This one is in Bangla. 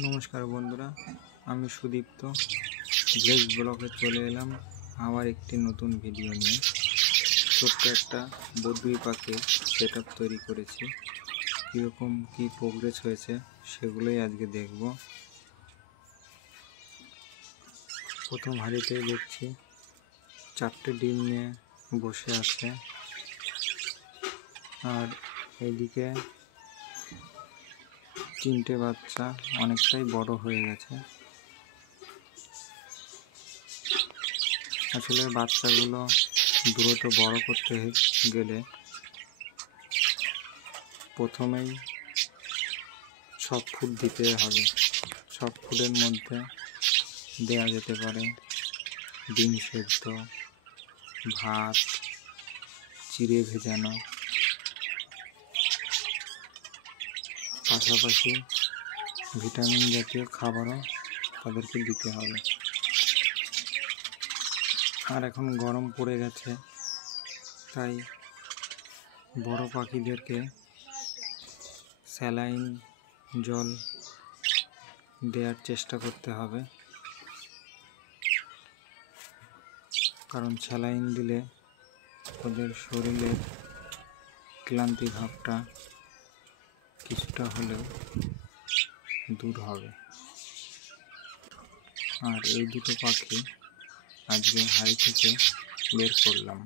নমস্কার বন্ধুরা, আমি সুদীপ্ত ভিলেজ ব্লগে চলে এলাম আবার একটি নতুন ভিডিও নিয়ে। ছোট্ট একটা বদ্রি পাখির সেট আপ তৈরি করেছি। কীরকম কী প্রোগ্রেস হয়েছে সেগুলোই আজকে দেখব। প্রথম হাঁড়িতে দেখছি 4টে ডিম নিয়ে বসে আছে, আর এইদিকে 3টে বাচ্চা অনেকটাই বড় হয়ে গেছে। আসলে বাচ্চাগুলো দ্রুত বড় করতে গেলে প্রথমেই সব ফুড দিতে হবে। সব ফুডের মধ্যে দেয়া যেতে পারে ডিম সেদ্ধ, ভাত, চিড়ে ভেজানো, পাশাপাশি ভিটামিন জাতীয় খাবারও তাদেরকে দিতে হবে। আর এখন গরম পড়ে গেছে, তাই বড় পাখিদেরকে স্যালাইন জল দেওয়ার চেষ্টা করতে হবে, কারণ স্যালাইন দিলে ওদের শরীরের ক্লান্তি ভাবটা কিছুটা হলেও দূর হবে। আর এই দুটো পাখি আজকে হাঁড়ি থেকে বের করলাম।